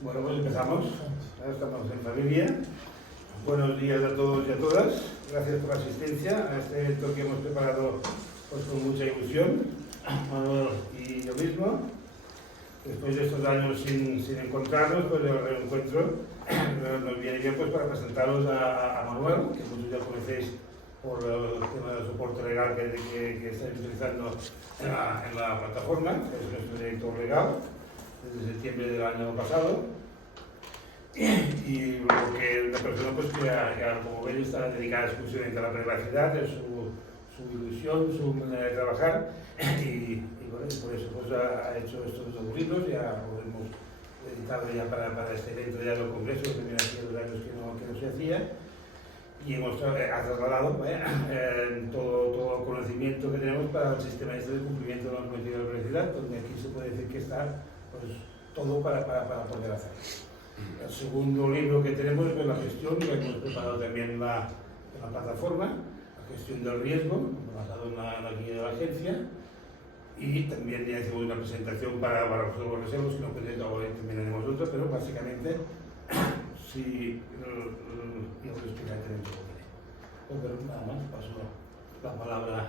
Bueno, pues empezamos. Estamos en familia. Buenos días a todos y a todas. Gracias por la asistencia a este evento que hemos preparado pues, con mucha ilusión, Manuel y yo mismo. Después de estos años sin encontrarnos, pues el reencuentro nos viene bien pues, para presentaros a Manuel, que muchos ya conocéis por el tema del soporte legal que estáis utilizando en la plataforma, que es nuestro director legal, desde septiembre del año pasado. Y lo que una persona pues, que como veis está dedicada exclusivamente a la privacidad, es su ilusión, su manera de trabajar, y bueno, por eso pues, ha hecho estos dos libros, ya lo hemos editado ya para este evento, ya los congresos, que hacía 2 años que no se hacía, y hemos trasladado todo el conocimiento que tenemos para el sistema de cumplimiento de la normativa de privacidad, donde aquí se puede decir que está pues, todo para poder hacer. El segundo libro que tenemos es la gestión, que hemos preparado también en la plataforma, la gestión del riesgo, basado en la guía de la agencia, y también ya hicimos una presentación para los reservos, que no presenta hoy también haremos otra, pero básicamente sí, yo os explicaré también un poco. Pero nada más, paso la palabra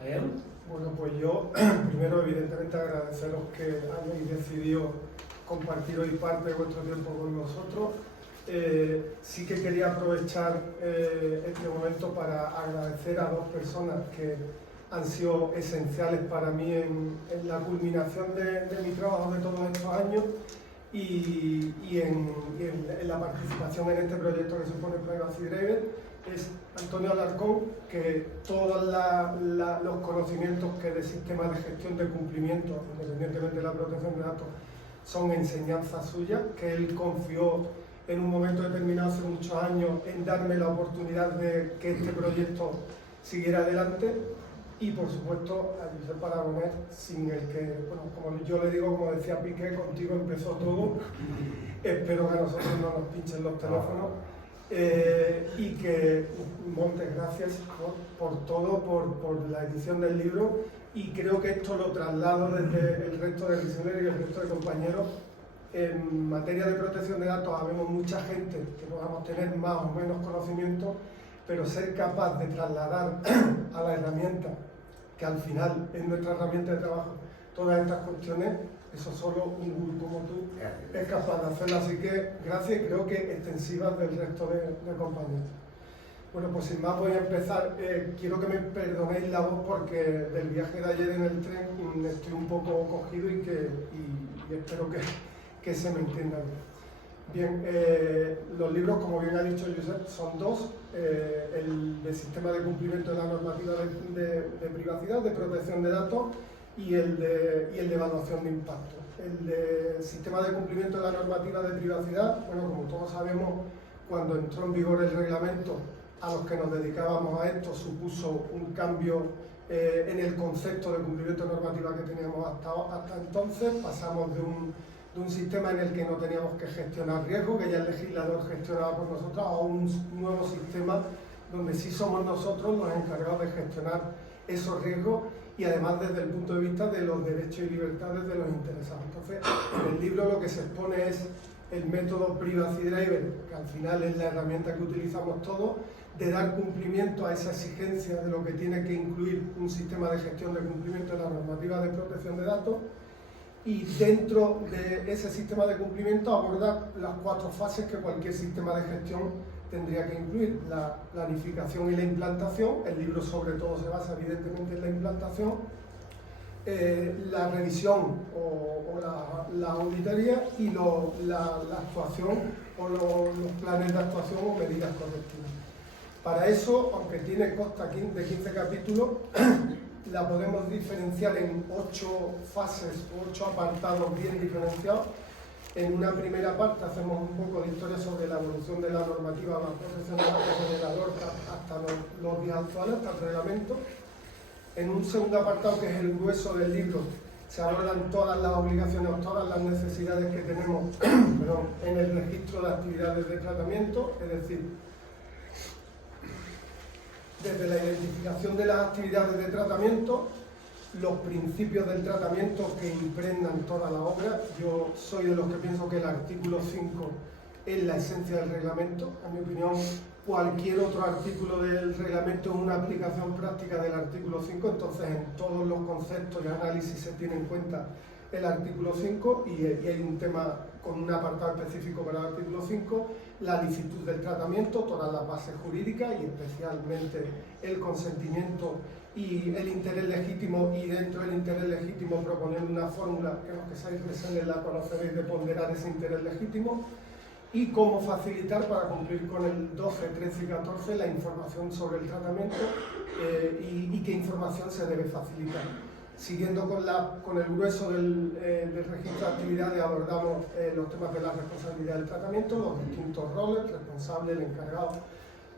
a él. Bueno, pues yo primero evidentemente agradeceros que hayáis decidido compartir hoy parte de vuestro tiempo con nosotros. Sí que quería aprovechar este momento para agradecer a 2 personas que han sido esenciales para mí en la culminación de mi trabajo de todos estos años y en la participación en este proyecto que supone Privacy Driven. Es Antonio Alarcón, que todos los conocimientos que de sistemas de gestión de cumplimiento, independientemente de la protección de datos, son enseñanzas suyas, que él confió en un momento determinado hace muchos años en darme la oportunidad de que este proyecto siguiera adelante, y por supuesto a Josep Aragonés, sin el que, bueno, como yo le digo, como decía Piqué, contigo empezó todo. Espero que a nosotros no nos pinchen los teléfonos. Y que montes gracias por todo, por la edición del libro, y creo que esto lo traslado desde el resto de visioneros y el resto de compañeros. En materia de protección de datos habemos mucha gente que podamos tener más o menos conocimiento, pero ser capaz de trasladar a la herramienta, que al final es nuestra herramienta de trabajo, todas estas cuestiones, eso solo un gurú como tú es capaz de hacerlo. Así que gracias, y creo que extensivas del resto de compañeros. Bueno, pues sin más voy a empezar. Quiero que me perdonéis la voz porque del viaje de ayer en el tren estoy un poco cogido y espero que se me entienda bien. Los libros, como bien ha dicho Josep, son 2. El de sistema de cumplimiento de la normativa de privacidad, de protección de datos, y el de evaluación de impacto. El de sistema de cumplimiento de la normativa de privacidad, bueno, como todos sabemos, cuando entró en vigor el reglamento, a los que nos dedicábamos a esto supuso un cambio en el concepto de cumplimiento de normativa que teníamos hasta entonces. Pasamos de un sistema en el que no teníamos que gestionar riesgo, que ya el legislador gestionaba por nosotros, a un nuevo sistema donde sí somos nosotros los encargados de gestionar esos riesgos, y además desde el punto de vista de los derechos y libertades de los interesados. Entonces, en el libro lo que se expone es el método Privacy Driven, que al final es la herramienta que utilizamos todos, de dar cumplimiento a esa exigencia de lo que tiene que incluir un sistema de gestión de cumplimiento de la normativa de protección de datos, y dentro de ese sistema de cumplimiento abordar las 4 fases que cualquier sistema de gestión tendría que incluir: la planificación y la implantación. El libro sobre todo se basa evidentemente en la implantación, la revisión o la auditoría, y la actuación o los planes de actuación o medidas correctivas. Para eso, aunque tiene consta de 15 capítulos, la podemos diferenciar en 8 fases o 8 apartados bien diferenciados. En una primera parte hacemos un poco de historia sobre la evolución de la normativa, la protección de datos desde la LORCA hasta los días actuales, hasta el reglamento. En un segundo apartado, que es el grueso del libro, se abordan todas las obligaciones o todas las necesidades que tenemos en el registro de actividades de tratamiento, es decir, desde la identificación de las actividades de tratamiento, los principios del tratamiento que impregnan toda la obra. Yo soy de los que pienso que el artículo 5 es la esencia del reglamento. En mi opinión, cualquier otro artículo del reglamento es una aplicación práctica del artículo 5, entonces en todos los conceptos y análisis se tiene en cuenta el artículo 5 y hay un tema con un apartado específico para el artículo 5, la licitud del tratamiento, todas las bases jurídicas y especialmente el consentimiento y el interés legítimo, y dentro del interés legítimo proponer una fórmula que los que seáis presentes la conoceréis, de ponderar ese interés legítimo, y cómo facilitar para cumplir con el 12, 13 y 14 la información sobre el tratamiento y qué información se debe facilitar. Siguiendo con el grueso del registro de actividades, abordamos los temas de la responsabilidad del tratamiento, los distintos roles, el responsable, el encargado,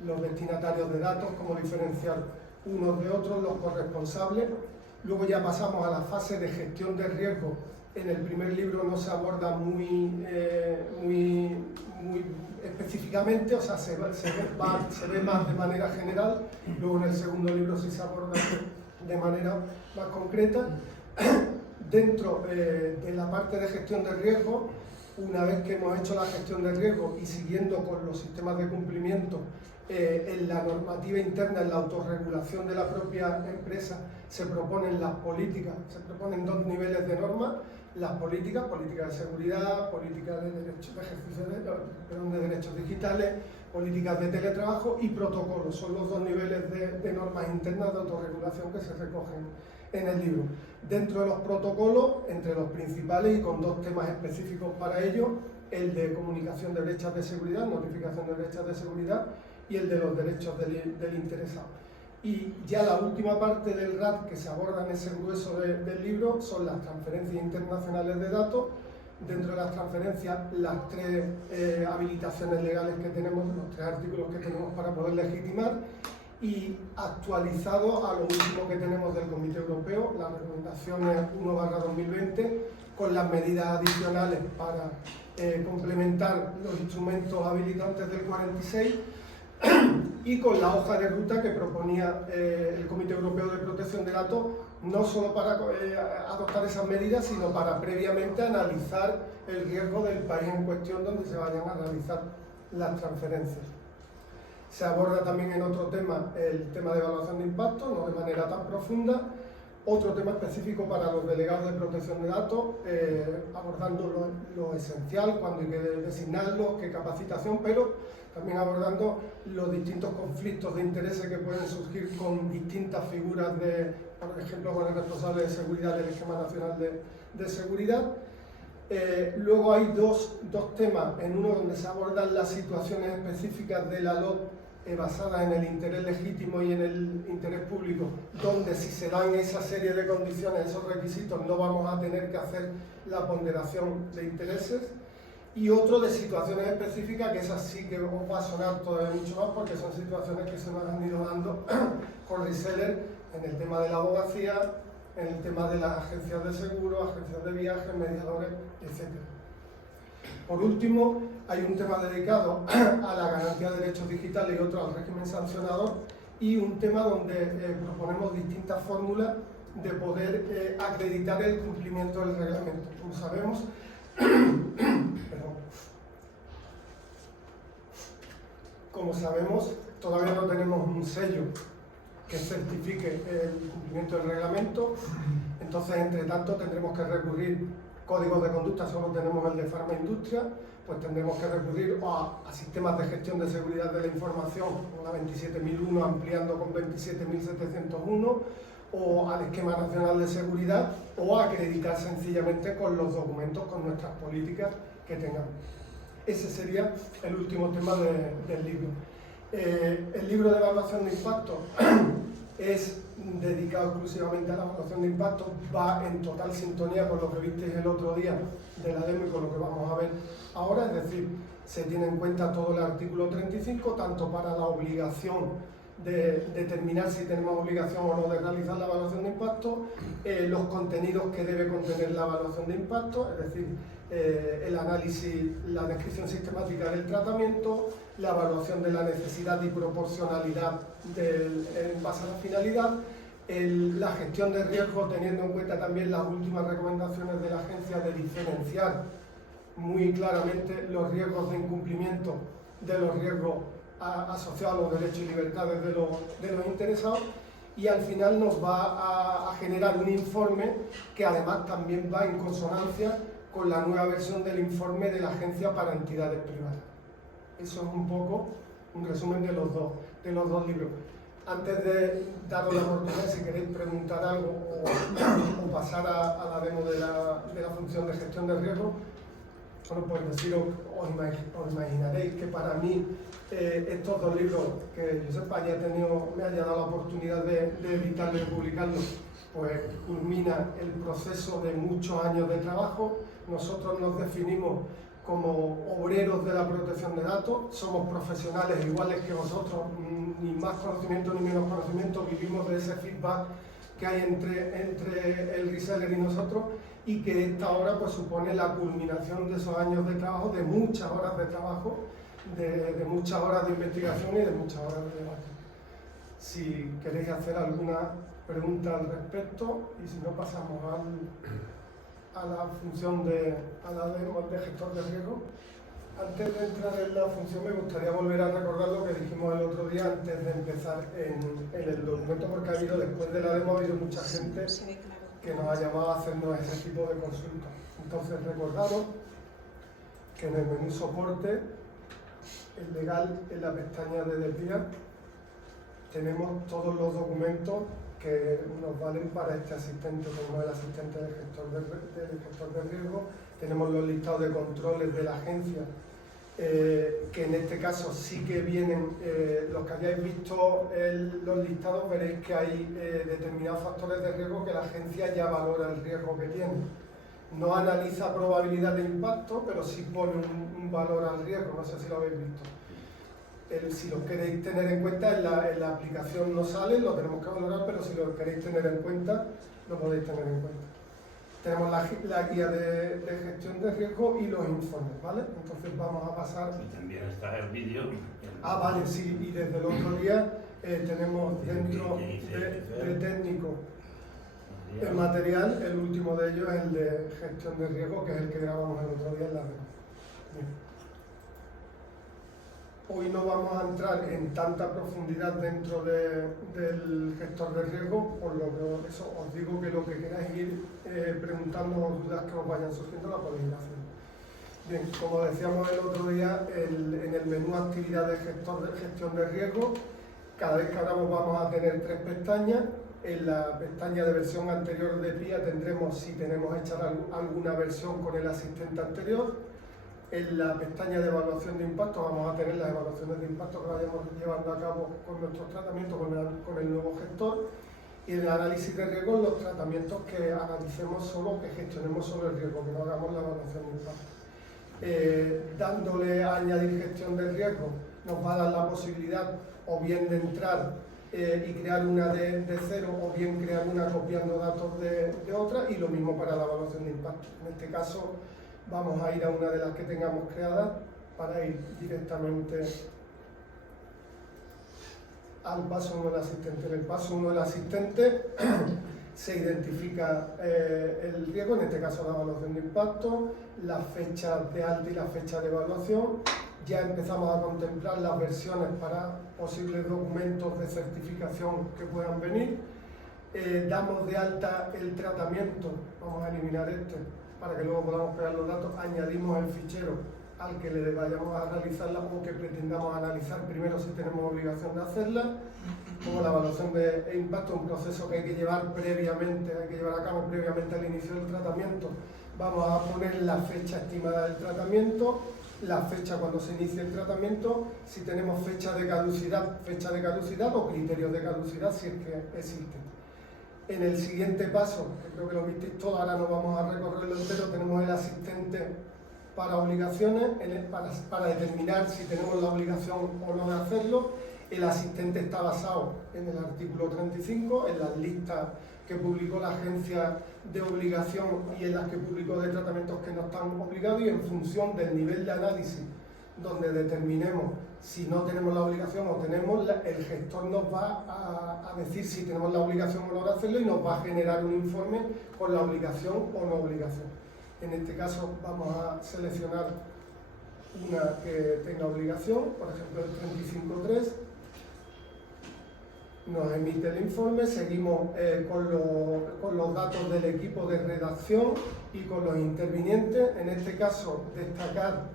los destinatarios de datos, cómo diferenciar unos de otros, los corresponsables. Luego ya pasamos a la fase de gestión de riesgo. En el primer libro no se aborda muy específicamente, o sea, se ve más de manera general. Luego en el segundo libro sí se aborda de manera más concreta. Dentro de la parte de gestión de riesgo, una vez que hemos hecho la gestión de riesgo y siguiendo con los sistemas de cumplimiento, en la normativa interna, en la autorregulación de la propia empresa, se proponen las políticas, se proponen dos niveles de normas: las políticas de seguridad, políticas de derechos, de ejercicio de derechos digitales, políticas de teletrabajo y protocolos. Son los dos niveles de normas internas de autorregulación que se recogen en el libro. Dentro de los protocolos, entre los principales y con dos temas específicos para ello, el de comunicación de brechas de seguridad, notificación de brechas de seguridad, y el de los derechos del interesado. Y ya la última parte del RAT que se aborda en ese grueso del libro son las transferencias internacionales de datos. Dentro de las transferencias, las tres habilitaciones legales que tenemos, los tres artículos que tenemos para poder legitimar, y actualizado a lo último que tenemos del Comité Europeo, las recomendaciones 1/2020, con las medidas adicionales para complementar los instrumentos habilitantes del 46, y con la hoja de ruta que proponía el Comité Europeo de Protección de Datos, no solo para adoptar esas medidas, sino para previamente analizar el riesgo del país en cuestión donde se vayan a realizar las transferencias. Se aborda también en otro tema el tema de evaluación de impacto, no de manera tan profunda. Otro tema específico para los delegados de protección de datos, abordando lo esencial, cuándo hay que designarlos, qué capacitación, pero también abordando los distintos conflictos de intereses que pueden surgir con distintas figuras, por ejemplo, con el responsable de seguridad del Esquema Nacional de Seguridad. Luego hay dos temas, en uno donde se abordan las situaciones específicas de la LOT basadas en el interés legítimo y en el interés público, donde si se dan esa serie de condiciones, esos requisitos, no vamos a tener que hacer la ponderación de intereses. Y otro de situaciones específicas, que esas sí que os va a sonar todavía mucho más, porque son situaciones que se nos han ido dando con reseller en el tema de la abogacía, en el tema de las agencias de seguro, agencias de viajes, mediadores, etc. Por último, hay un tema dedicado a la garantía de derechos digitales y otro al régimen sancionador, y un tema donde proponemos distintas fórmulas de poder acreditar el cumplimiento del reglamento. Como sabemos, como sabemos, todavía no tenemos un sello que certifique el cumplimiento del reglamento, entonces, entre tanto, tendremos que recurrir códigos de conducta, solo tenemos el de Farmaindustria, pues tendremos que recurrir a sistemas de gestión de seguridad de la información, como la 27001 ampliando con 27701, o al Esquema Nacional de Seguridad, o a acreditar sencillamente con los documentos, con nuestras políticas que tengamos. Ese sería el último tema del libro. El libro de evaluación de impacto es dedicado exclusivamente a la evaluación de impacto, va en total sintonía con lo que visteis el otro día de la demo y con lo que vamos a ver ahora, es decir, se tiene en cuenta todo el artículo 35, tanto para la obligación de determinar si tenemos obligación o no de realizar la evaluación de impacto, los contenidos que debe contener la evaluación de impacto, es decir, el análisis, la descripción sistemática del tratamiento, la evaluación de la necesidad y proporcionalidad en base a la finalidad, La gestión de riesgo, teniendo en cuenta también las últimas recomendaciones de la agencia de diferenciar muy claramente los riesgos de incumplimiento de los riesgos asociados a los derechos y libertades de los interesados, y al final nos va a generar un informe que además también va en consonancia con la nueva versión del informe de la agencia para entidades privadas. Eso es un poco un resumen de los dos libros. Antes de daros la oportunidad, si queréis preguntar algo o pasar a la demo de la función de gestión de riesgo, bueno, pues deciros, os imaginaréis que para mí estos dos libros, que Josep me haya dado la oportunidad de editarlos y publicarlos, pues culmina el proceso de muchos años de trabajo. Nosotros nos definimos como obreros de la protección de datos, somos profesionales iguales que vosotros, ni más conocimiento ni menos conocimiento, vivimos de ese feedback que hay entre el reseller y nosotros, y que esta obra pues supone la culminación de esos años de trabajo, de muchas horas de trabajo, de muchas horas de investigación y de muchas horas de debate. Si queréis hacer alguna pregunta al respecto, y si no pasamos a la función de gestor de riesgo. Antes de entrar en la función, me gustaría volver a recordar lo que dijimos el otro día antes de empezar en el documento, porque ha habido, después de la demo, ha habido mucha gente que nos ha llamado a hacernos ese tipo de consultas. Entonces, recordaros que en el menú soporte, el legal, en la pestaña de desvía, tenemos todos los documentos que nos valen para este asistente, como el asistente del gestor de riesgo. Tenemos los listados de controles de la agencia, que en este caso sí que vienen, los que hayáis visto los listados, veréis que hay determinados factores de riesgo que la agencia ya valora el riesgo que tiene. No analiza probabilidad de impacto, pero sí pone un valor al riesgo, no sé si lo habéis visto. Si lo queréis tener en cuenta, en la aplicación no sale, lo tenemos que valorar, pero si lo queréis tener en cuenta, lo podéis tener en cuenta. Tenemos la guía de gestión de riesgo y los informes, ¿vale? Entonces vamos a pasar... Y también está el vídeo. Vale, sí, y desde el otro día tenemos dentro de técnico el material, el último de ellos es el de gestión de riesgo, que es el que grabamos el otro día en la demo. Bien. Hoy no vamos a entrar en tanta profundidad dentro del gestor de riesgo, por lo que eso os digo que lo que queráis ir preguntando o dudas que os vayan surgiendo la podéis ir haciendo. Bien, como decíamos el otro día, en el menú actividades gestión de riesgo, cada vez que abramos vamos a tener 3 pestañas. En la pestaña de versión anterior de PIA tendremos, si tenemos hecha alguna versión con el asistente anterior. En la pestaña de evaluación de impacto vamos a tener las evaluaciones de impacto que vayamos llevando a cabo con nuestros tratamientos, con el nuevo gestor. Y en el análisis de riesgo, los tratamientos que analicemos solo, que gestionemos solo el riesgo, que no hagamos la evaluación de impacto. Dándole a añadir gestión de riesgo, nos va a dar la posibilidad o bien de entrar y crear una de cero, o bien crear una copiando datos de otra, y lo mismo para la evaluación de impacto. En este caso, vamos a ir a una de las que tengamos creadas para ir directamente al paso 1 del asistente. En el paso 1 del asistente se identifica el riesgo, en este caso la evaluación de impacto, la fecha de alta y la fecha de evaluación. Ya empezamos a contemplar las versiones para posibles documentos de certificación que puedan venir. Damos de alta el tratamiento, vamos a eliminar este para que luego podamos pegar los datos, añadimos el fichero al que le vayamos a realizarla o que pretendamos analizar primero si tenemos obligación de hacerla, como la evaluación de impacto, un proceso que hay que llevar previamente, hay que llevar a cabo previamente al inicio del tratamiento. Vamos a poner la fecha estimada del tratamiento, la fecha cuando se inicie el tratamiento, si tenemos fecha de caducidad o criterios de caducidad si es que existen. En el siguiente paso, que creo que lo visteis todo, ahora no vamos a recorrerlo entero, tenemos el asistente para obligaciones, para determinar si tenemos la obligación o no de hacerlo. El asistente está basado en el artículo 35, en las listas que publicó la agencia de obligación y en las que publicó de tratamientos que no están obligados, y en función del nivel de análisis donde determinemos si no tenemos la obligación o tenemos, el gestor nos va a decir si tenemos la obligación o no de hacerlo y nos va a generar un informe con la obligación o no obligación. En este caso vamos a seleccionar una que tenga obligación, por ejemplo el 35.3. Nos emite el informe, seguimos con los datos del equipo de redacción y con los intervinientes. En este caso, destacar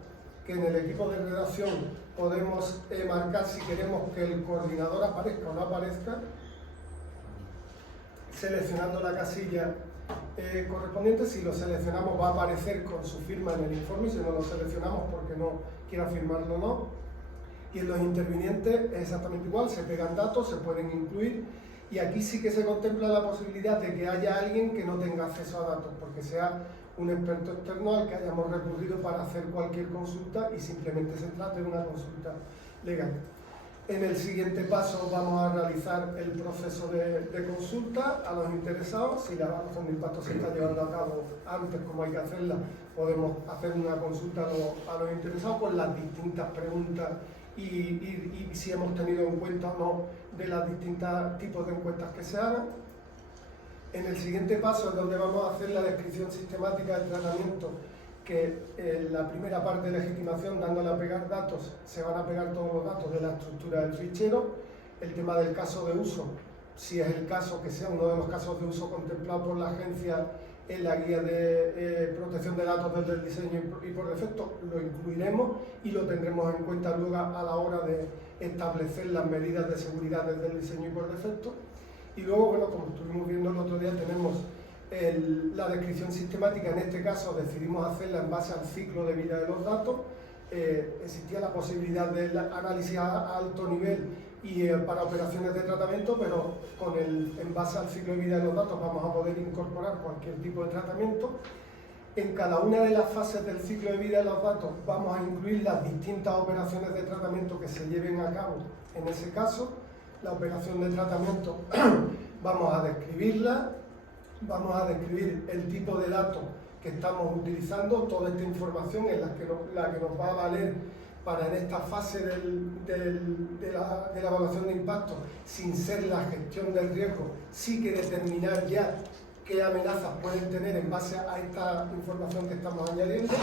que en el equipo de redacción podemos marcar si queremos que el coordinador aparezca o no aparezca, seleccionando la casilla correspondiente. Si lo seleccionamos va a aparecer con su firma en el informe, si no lo seleccionamos porque no quiera firmarlo no. Y en los intervinientes es exactamente igual, se pegan datos, se pueden incluir, y aquí sí que se contempla la posibilidad de que haya alguien que no tenga acceso a datos, porque sea un experto externo al que hayamos recurrido para hacer cualquier consulta y simplemente se trate de una consulta legal. En el siguiente paso vamos a realizar el proceso de consulta a los interesados. Si la evaluación de impacto se está llevando a cabo antes, como hay que hacerla, podemos hacer una consulta a los interesados con las distintas preguntas y si hemos tenido en cuenta o no de los distintos tipos de encuestas que se hagan. En el siguiente paso es donde vamos a hacer la descripción sistemática del tratamiento, que en la primera parte de legitimación, dándole a pegar datos, se van a pegar todos los datos de la estructura del fichero. El tema del caso de uso, si es el caso, que sea uno de los casos de uso contemplados por la agencia en la guía de protección de datos desde el diseño y por defecto, lo incluiremos y lo tendremos en cuenta luego a la hora de establecer las medidas de seguridad desde el diseño y por defecto. Y luego, bueno, como estuvimos viendo el otro día, tenemos la descripción sistemática. En este caso decidimos hacerla en base al ciclo de vida de los datos. Existía la posibilidad de análisis a alto nivel y para operaciones de tratamiento, pero en base al ciclo de vida de los datos vamos a poder incorporar cualquier tipo de tratamiento. En cada una de las fases del ciclo de vida de los datos vamos a incluir las distintas operaciones de tratamiento que se lleven a cabo. En ese caso, la operación de tratamiento vamos a describirla, vamos a describir el tipo de datos que estamos utilizando, toda esta información es la que nos va a valer para en esta fase de la evaluación de impacto, sin ser la gestión del riesgo, sí que determinar ya qué amenazas pueden tener en base a esta información que estamos añadiendo.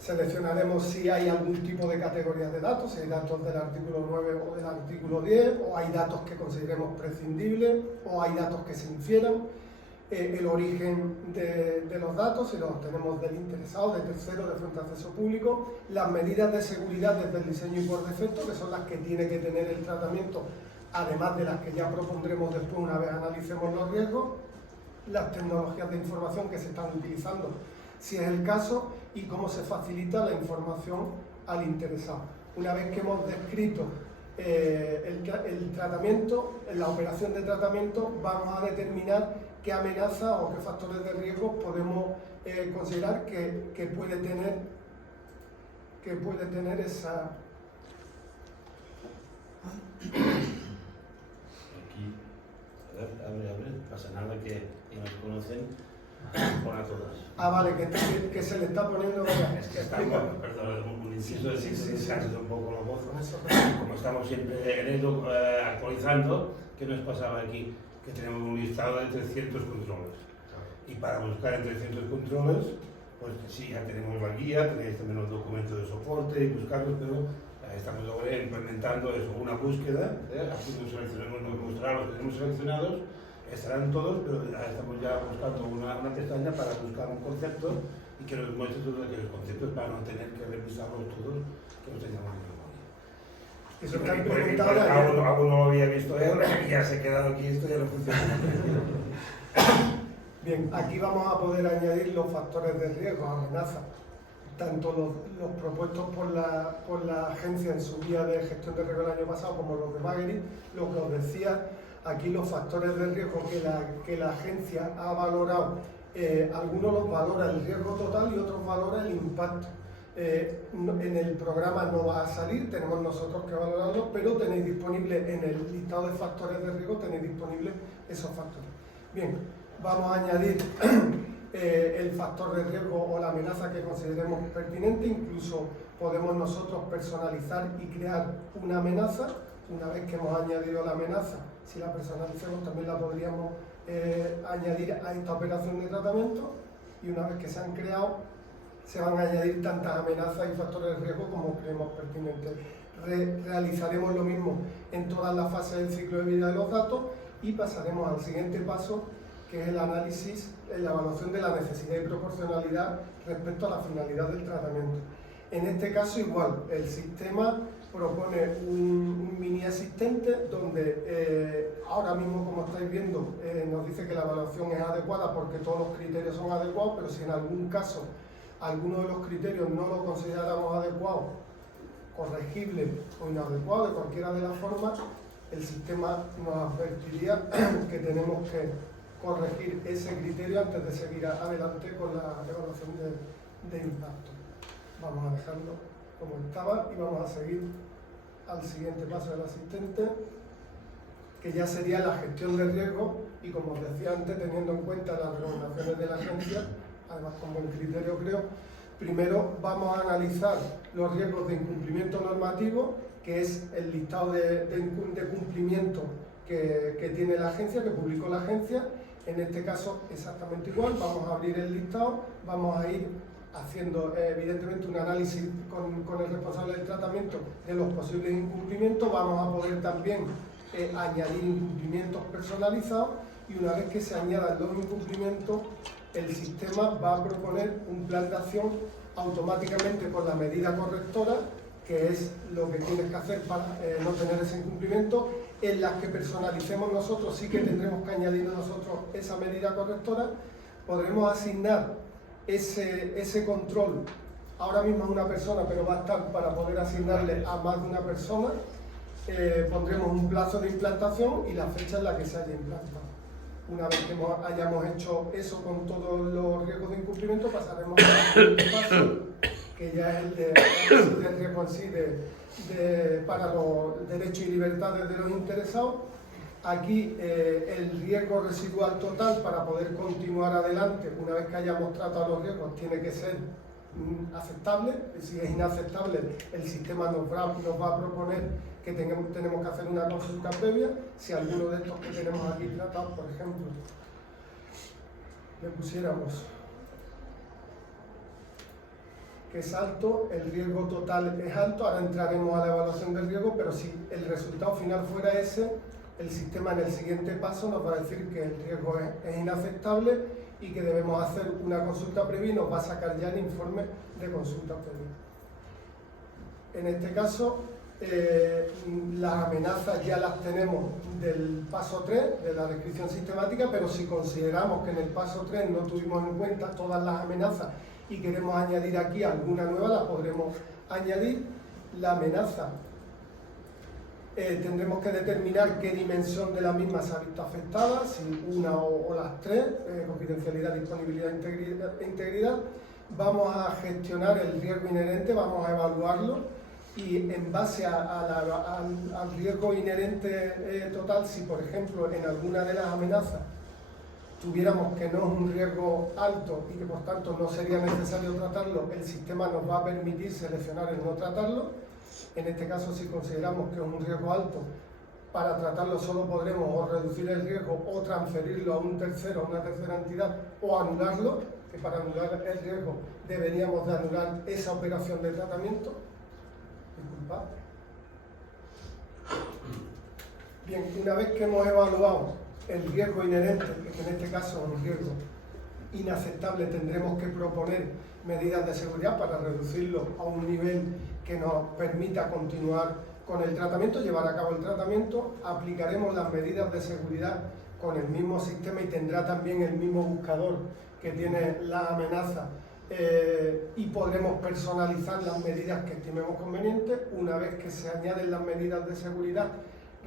Seleccionaremos si hay algún tipo de categoría de datos, si hay datos del artículo 9 o del artículo 10, o hay datos que consideremos prescindibles, o hay datos que se infieran, el origen de los datos, si los obtenemos del interesado, de tercero, de fuente de acceso público, las medidas de seguridad desde el diseño y por defecto, que son las que tiene que tener el tratamiento, además de las que ya propondremos después una vez analicemos los riesgos, las tecnologías de información que se están utilizando, si es el caso, y cómo se facilita la información al interesado. Una vez que hemos descrito el tratamiento, la operación de tratamiento, vamos a determinar qué amenaza o qué factores de riesgo podemos considerar que puede tener esa... Aquí, a ver, pasa nada que nos conocen. Pon a todas. Vale, que se le está poniendo... Es que estamos, perdón, un inciso, si se descansa un poco la voz, como estamos siempre en ello actualizando, ¿qué nos pasaba aquí? Que tenemos un listado de 300 controles. Y para buscar en 300 controles, pues sí, ya tenemos la guía, tenéis también los documentos de soporte y buscarlos, pero estamos ahora implementando eso, una búsqueda, aquí nos mostrará los que tenemos seleccionados, estarán todos, pero estamos ya buscando una pestaña para buscar un concepto y que nos muestre todos aquellos conceptos para no tener que revisarlos todos, que los tengamos en memoria. Eso está Aún implementado. no lo había visto él, y ya se ha quedado aquí, esto ya no funciona. Bien, aquí vamos a poder añadir los factores de riesgo, amenazas, tanto los propuestos por la agencia en su guía de gestión de riesgo el año pasado como los de Maguire. Lo que os decía, aquí los factores de riesgo que la agencia ha valorado, algunos los valora el riesgo total y otros valora el impacto. En el programa no va a salir, tenemos nosotros que valorarlo, pero tenéis disponible en el listado de factores de riesgo, tenéis disponibles esos factores. Bien, vamos a añadir el factor de riesgo o la amenaza que consideremos pertinente. Incluso podemos nosotros personalizar y crear una amenaza. Una vez que hemos añadido la amenaza, si la personalicemos también la podríamos añadir a esta operación de tratamiento, y una vez que se han creado se van a añadir tantas amenazas y factores de riesgo como creemos pertinentes. Realizaremos lo mismo en todas las fases del ciclo de vida de los datos y pasaremos al siguiente paso, que es el análisis, la evaluación de la necesidad y proporcionalidad respecto a la finalidad del tratamiento. En este caso igual, el sistema propone un mini asistente donde ahora mismo, como estáis viendo, nos dice que la evaluación es adecuada porque todos los criterios son adecuados, pero si en algún caso alguno de los criterios no lo consideramos adecuado, corregible o inadecuado de cualquiera de las formas, el sistema nos advertiría que tenemos que corregir ese criterio antes de seguir adelante con la evaluación de impacto. Vamos a dejarlo como estaba y vamos a seguir al siguiente paso del asistente, que ya sería la gestión de riesgo, y como os decía antes, teniendo en cuenta las recomendaciones de la agencia, además con buen criterio creo, primero vamos a analizar los riesgos de incumplimiento normativo, que es el listado de cumplimiento que tiene la agencia, que publicó la agencia. En este caso exactamente igual, vamos a abrir el listado, vamos a ir haciendo evidentemente un análisis con el responsable del tratamiento de los posibles incumplimientos. Vamos a poder también añadir incumplimientos personalizados, y una vez que se añadan los incumplimientos, el sistema va a proponer un plan de acción automáticamente con la medida correctora, que es lo que tienes que hacer para no tener ese incumplimiento. En las que personalicemos nosotros, sí que tendremos que añadir nosotros esa medida correctora. Podremos asignar ese control, ahora mismo es una persona, pero va a estar para poder asignarle a más de una persona. Pondremos un plazo de implantación y la fecha en la que se haya implantado. Una vez que hayamos hecho eso con todos los riesgos de incumplimiento, pasaremos al siguiente paso, que ya es el de riesgo en sí para los derechos y libertades de los interesados. Aquí el riesgo residual total, para poder continuar adelante, una vez que hayamos tratado los riesgos, tiene que ser aceptable. Si es inaceptable, el sistema nos va a proponer que tenemos que hacer una consulta previa. Si alguno de estos que tenemos aquí tratados, por ejemplo, le pusiéramos que es alto, el riesgo total es alto, ahora entraremos a la evaluación del riesgo, pero si el resultado final fuera ese, el sistema en el siguiente paso nos va a decir que el riesgo es inaceptable y que debemos hacer una consulta previa, y nos va a sacar ya el informe de consulta previa. En este caso, las amenazas ya las tenemos del paso 3, de la descripción sistemática, pero si consideramos que en el paso 3 no tuvimos en cuenta todas las amenazas y queremos añadir aquí alguna nueva, la podremos añadir. La amenaza tendremos que determinar qué dimensión de la misma se ha visto afectada, si una o las tres, confidencialidad, disponibilidad e integridad. Vamos a gestionar el riesgo inherente, vamos a evaluarlo, y en base al riesgo inherente total, si por ejemplo en alguna de las amenazas tuviéramos que no es un riesgo alto y que por tanto no sería necesario tratarlo, el sistema nos va a permitir seleccionar el no tratarlo. En este caso, si consideramos que es un riesgo alto, para tratarlo solo podremos o reducir el riesgo o transferirlo a un tercero, a una tercera entidad, o anularlo, que para anular el riesgo deberíamos de anular esa operación de tratamiento. Disculpad. Bien, una vez que hemos evaluado el riesgo inherente, que en este caso es un riesgo inaceptable, tendremos que proponer medidas de seguridad para reducirlo a un nivel que nos permita continuar con el tratamiento, llevar a cabo el tratamiento. Aplicaremos las medidas de seguridad con el mismo sistema y tendrá también el mismo buscador que tiene la amenaza, y podremos personalizar las medidas que estimemos convenientes. Una vez que se añaden las medidas de seguridad,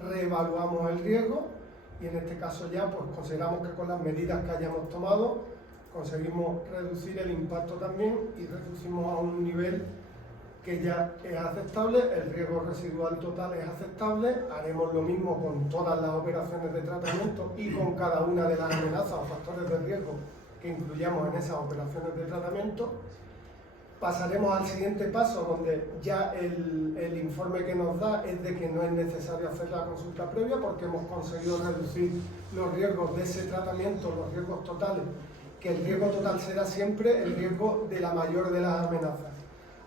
reevaluamos el riesgo, y en este caso ya pues consideramos que con las medidas que hayamos tomado conseguimos reducir el impacto también, y reducimos a un nivel que ya es aceptable. El riesgo residual total es aceptable. Haremos lo mismo con todas las operaciones de tratamiento y con cada una de las amenazas o factores de riesgo que incluyamos en esas operaciones de tratamiento. Pasaremos al siguiente paso, donde ya el informe que nos da es de que no es necesario hacer la consulta previa porque hemos conseguido reducir los riesgos de ese tratamiento, los riesgos totales, que el riesgo total será siempre el riesgo de la mayor de las amenazas,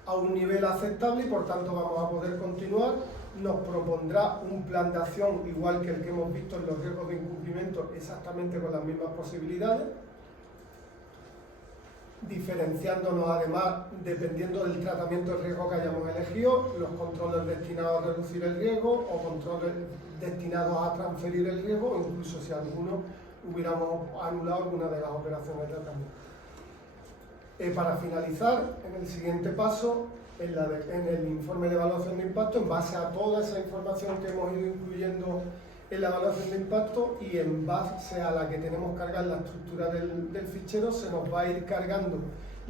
a un nivel aceptable y por tanto vamos a poder continuar. Nos propondrá un plan de acción igual que el que hemos visto en los riesgos de incumplimiento, exactamente con las mismas posibilidades, diferenciándonos además dependiendo del tratamiento del riesgo que hayamos elegido, los controles destinados a reducir el riesgo o controles destinados a transferir el riesgo, o incluso si alguno hubiéramos anulado alguna de las operaciones de tratamiento. Para finalizar, en el siguiente paso, en el informe de evaluación de impacto, en base a toda esa información que hemos ido incluyendo en la evaluación de impacto y en base a la que tenemos cargada en la estructura del fichero, se nos va a ir cargando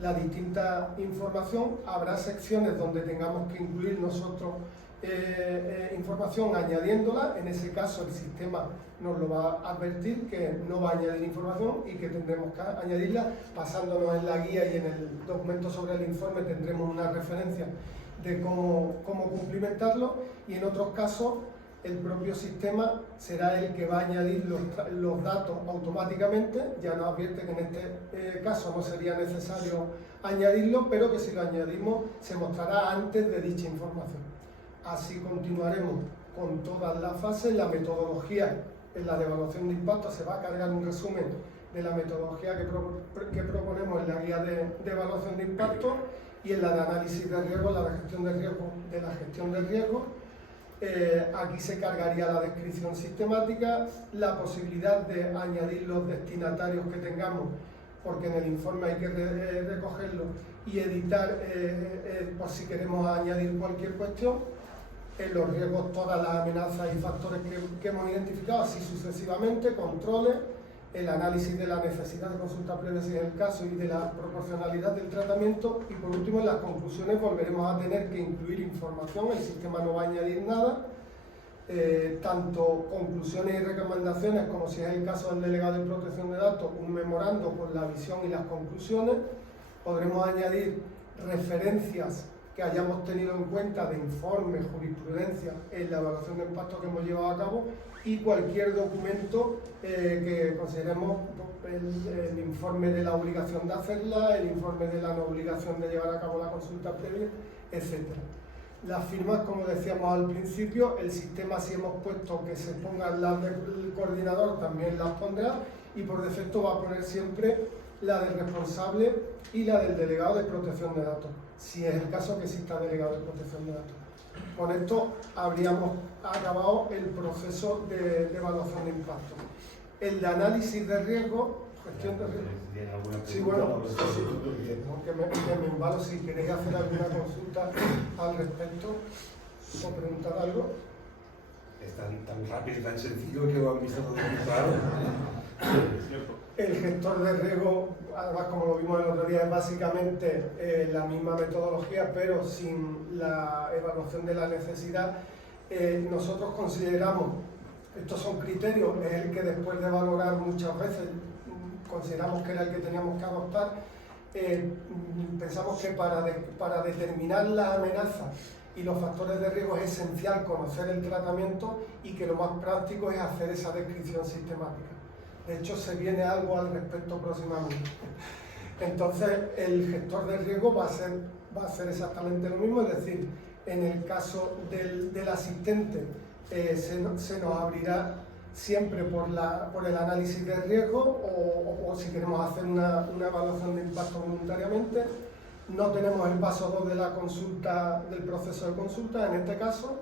la distinta información. Habrá secciones donde tengamos que incluir nosotros información añadiéndola. En ese caso el sistema nos lo va a advertir que no va a añadir información y que tendremos que añadirla. Pasándonos en la guía y en el documento sobre el informe tendremos una referencia de cómo cumplimentarlo, y en otros casos el propio sistema será el que va a añadir los datos automáticamente. Ya nos advierte que en este caso no sería necesario añadirlo, pero que si lo añadimos se mostrará antes de dicha información. Así continuaremos con todas las fases. La metodología en la de evaluación de impacto se va a cargar un resumen de la metodología que proponemos en la guía de evaluación de impacto, y en la de análisis de riesgo, la de gestión del riesgo. Aquí se cargaría la descripción sistemática, la posibilidad de añadir los destinatarios que tengamos, porque en el informe hay que recogerlo y editar por si queremos añadir cualquier cuestión. En los riesgos, todas las amenazas y factores que hemos identificado, así sucesivamente, controles, el análisis de la necesidad de consulta previa si es el caso y de la proporcionalidad del tratamiento, y por último en las conclusiones volveremos a tener que incluir información. El sistema no va a añadir nada, tanto conclusiones y recomendaciones como, si es el caso del delegado de protección de datos, un memorando con la visión y las conclusiones. Podremos añadir referencias que hayamos tenido en cuenta de informes, jurisprudencia en la evaluación de impacto que hemos llevado a cabo, y cualquier documento que consideremos, el informe de la obligación de hacerla, el informe de la no obligación de llevar a cabo la consulta previa, etc. Las firmas, como decíamos al principio, el sistema, si hemos puesto que se pongan las del coordinador, también las pondrá, y por defecto va a poner siempre la del responsable y la del delegado de protección de datos, si es el caso que exista delegado de protección de datos. Con esto habríamos acabado el proceso de evaluación de impacto. El de análisis de riesgo, gestión de riesgo. Sí, bueno, que me embalo. Si queréis hacer alguna consulta al respecto o preguntar algo. Es tan rápido y tan sencillo que lo han visto todo muy claro. El gestor de riesgo, además, como lo vimos el otro día, es básicamente la misma metodología, pero sin la evaluación de la necesidad. Nosotros consideramos, estos son criterios, es el que después de valorar muchas veces consideramos que era el que teníamos que adoptar. Pensamos que para determinar las amenazas y los factores de riesgo es esencial conocer el tratamiento, y que lo más práctico es hacer esa descripción sistemática. De hecho, se viene algo al respecto próximamente. Entonces, el gestor de riesgo va a ser exactamente lo mismo, es decir, en el caso del asistente se nos abrirá siempre por el análisis de riesgo, o si queremos hacer una evaluación de impacto voluntariamente. No tenemos el paso 2 de la consulta, del proceso de consulta. En este caso,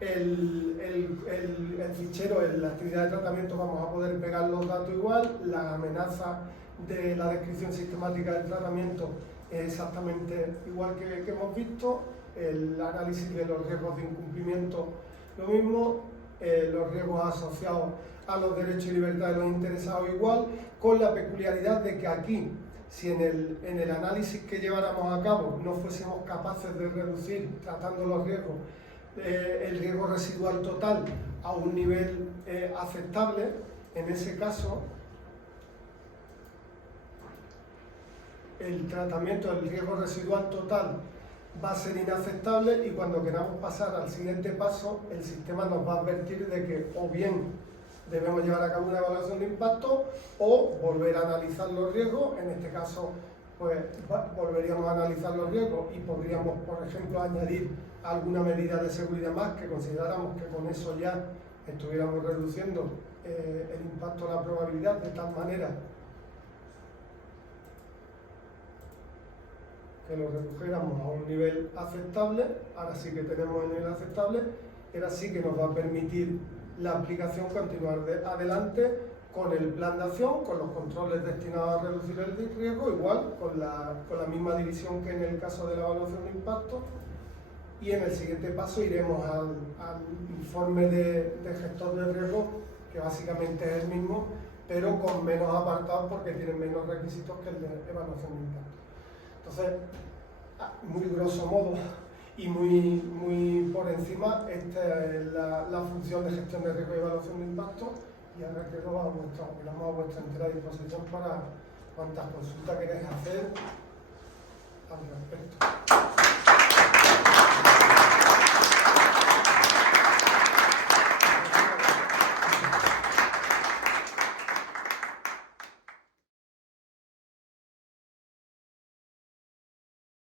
el fichero, en la actividad de tratamiento, vamos a poder pegar los datos igual. La amenaza de la descripción sistemática del tratamiento es exactamente igual que hemos visto. El análisis de los riesgos de incumplimiento, lo mismo. Los riesgos asociados a los derechos y libertades de los interesados, igual, con la peculiaridad de que aquí, si en el análisis que lleváramos a cabo no fuésemos capaces de reducir, tratando los riesgos, el riesgo residual total a un nivel aceptable, en ese caso el tratamiento del riesgo residual total va a ser inaceptable, y cuando queramos pasar al siguiente paso, el sistema nos va a advertir de que o bien debemos llevar a cabo una evaluación de impacto o volver a analizar los riesgos. En este caso, pues volveríamos a analizar los riesgos y podríamos, por ejemplo, añadir alguna medida de seguridad más que consideráramos que con eso ya estuviéramos reduciendo el impacto a la probabilidad, de tal manera que lo redujéramos a un nivel aceptable. Ahora sí que tenemos el nivel aceptable, ahora sí que nos va a permitir la aplicación continuar adelante con el plan de acción, con los controles destinados a reducir el riesgo, igual con la misma división que en el caso de la evaluación de impacto. Y en el siguiente paso iremos al informe de gestor de riesgo, que básicamente es el mismo, pero con menos apartados porque tiene menos requisitos que el de evaluación de impacto. Entonces, muy grosso modo y muy por encima, esta es la función de gestión de riesgo y evaluación de impacto, y ahora quedamos a vuestra entera disposición para cuantas consultas queráis hacer al respecto.